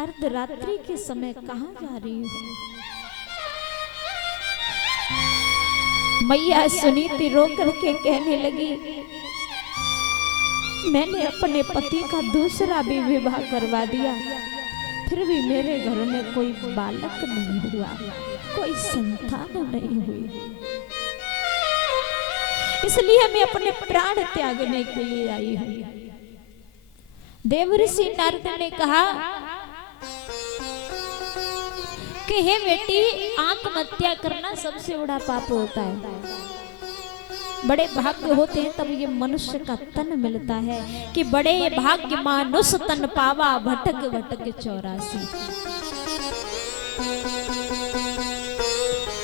अर्धरात्रि के समय कहाँ जा रही हो? मैया सुनीति रो करके कहने लगी, मैंने अपने पति का दूसरा भी विवाह करवा दिया, फिर भी मेरे घर में कोई बालक नहीं हुआ, कोई संतान नहीं हुई, इसलिए मैं अपने प्राण त्यागने के लिए आई हूं। देवर्षि नारद ने कहा कि हे बेटी, आत्महत्या करना सबसे बड़ा पाप होता है। बड़े भाग्य होते हैं तब ये मनुष्य का तन मिलता है कि बड़े भाग्य मानुष तन पावा, भटक भटक 84।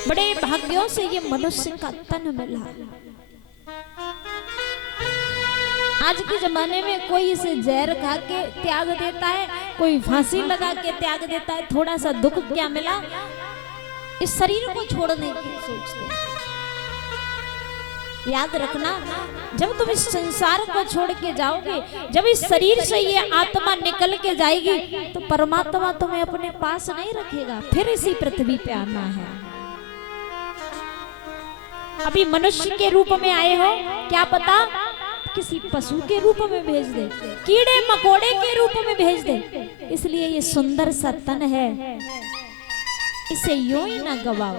बड़े भाग्यों से ये मनुष्य का तन मिला। आज के जमाने में कोई इसे जहर खा के त्याग देता है, कोई फांसी लगा के त्याग देता है। थोड़ा सा दुख क्या मिला, इस शरीर को छोड़ने की सोचते हैं। याद रखना, जब तुम इस संसार को छोड़ के जाओगे, जब इस शरीर से ये आत्मा निकल के जाएगी, तो परमात्मा तुम्हें अपने पास नहीं रखेगा, फिर इसी पृथ्वी पे आना है। अभी मनुष्य के रूप में आए हो, क्या पता किसी पशु के रूप में भेज दे, कीड़े मकोड़े के रूप में भेज दे। इसलिए ये सुंदर सा तन है, इसे यूं ही ना गवाओ।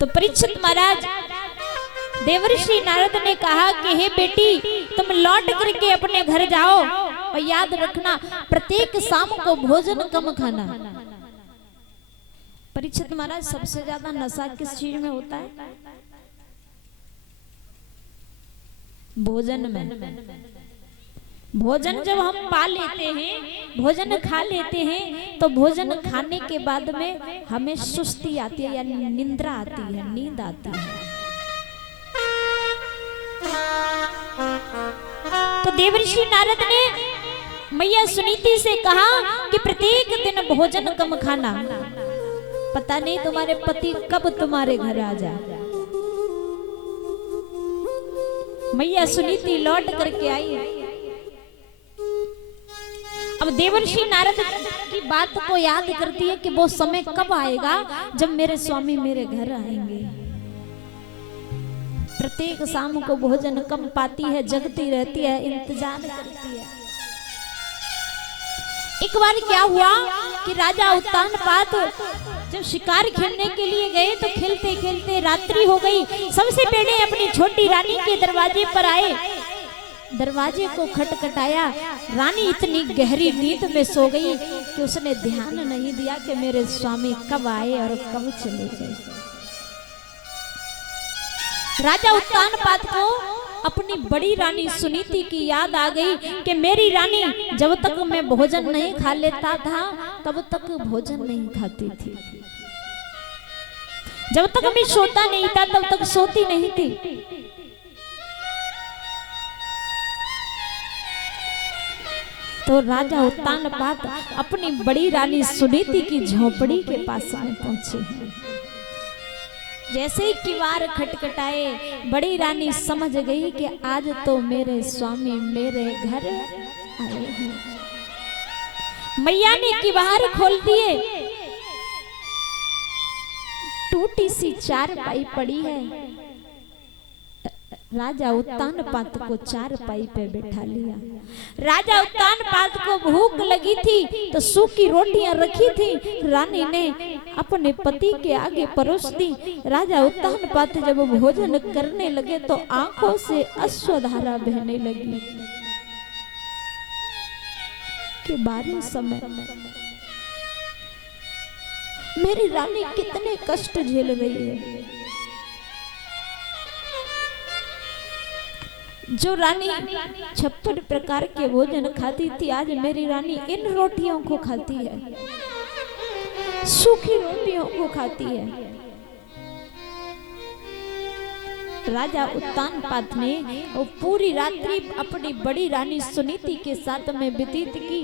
तो परीक्षित महाराज, देवर्षि नारद ने कहा कि हे बेटी, तुम लौट करके अपने घर जाओ और याद रखना, प्रत्येक शाम को भोजन कम खाना। परीक्षित महाराज, सबसे ज्यादा नशा किस चीज में होता है? भोजन में। भोजन जब हम पा लेते हैं, भोजन खा लेते हैं, तो भोजन खाने के बाद में हमें सुस्ती आती है, यानी निंद्रा आती है, नींद आती है। तो देवर्षि नारद ने मैया सुनीति से कहा कि प्रत्येक दिन भोजन कम खाना, पता नहीं तुम्हारे पति कब तुम्हारे घर आ जाए। मैया सुनीति लौट करके आई। अब देवर्षि नारद की बात को याद करती है कि वो समय कब आएगा जब मेरे स्वामी मेरे घर आएंगे। प्रत्येक शाम को भोजन कम पाती है, जगती रहती है, इंतजार करती है। एक बार क्या हुआ कि राजा उत्तानपाद जब शिकार खेलने के लिए गए, तो खेलते खेलते रात्रि हो गई। सबसे पहले अपनी छोटी रानी के दरवाजे पर आए, दरवाजे को खटखटाया। रानी इतनी गहरी नींद में सो गई कि उसने ध्यान नहीं दिया कि मेरे स्वामी कब आए और कब चले गए। राजा उत्तानपाद को अपनी बड़ी रानी सुनीति की याद आ गई कि मेरी रानी जब तक मैं भोजन नहीं खा लेता था, तब तक भोजन नहीं खाती थी। जब तक मैं सोता नहीं था, तब तक सोती नहीं थी। तो राजा उत्तानपाद अपनी बड़ी रानी सुनीति की झोपड़ी के पास में पहुंचे। जैसे ही किवाड़ खटखटाए, बड़ी रानी समझ गई कि आज तो मेरे स्वामी मेरे घर आए हैं। मैया ने किवाड़ खोल दिए। टूटी सी चारपाई पड़ी है। राजा उत्तानपाद को चारपाई पे बैठा लिया। राजा उत्तानपाद को भूख लगी थी, तो सूखी रोटियां रखी थी, रानी ने अपने पति के आगे परोस दी। राजा उत्तानपाद जब भोजन करने लगे, तो आंखों से अश्रुधारा बहने लगी कि बारी समय मेरी रानी कितने कष्ट झेल रही है। जो रानी 56 प्रकार के भोजन खाती थी, आज मेरी रानी इन रोटियों को खाती है, सूखी रोटियों को खाती है। राजा उत्तानपाद ने वो पूरी रात्रि अपनी बड़ी रानी सुनीति के साथ में व्यतीत की।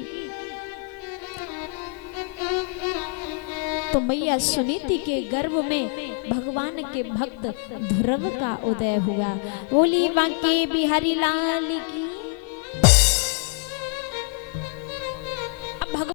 तो मैया सुनीति के गर्भ में भगवान के भक्त ध्रुव का उदय हुआ। बोली बांके बिहारी लाल की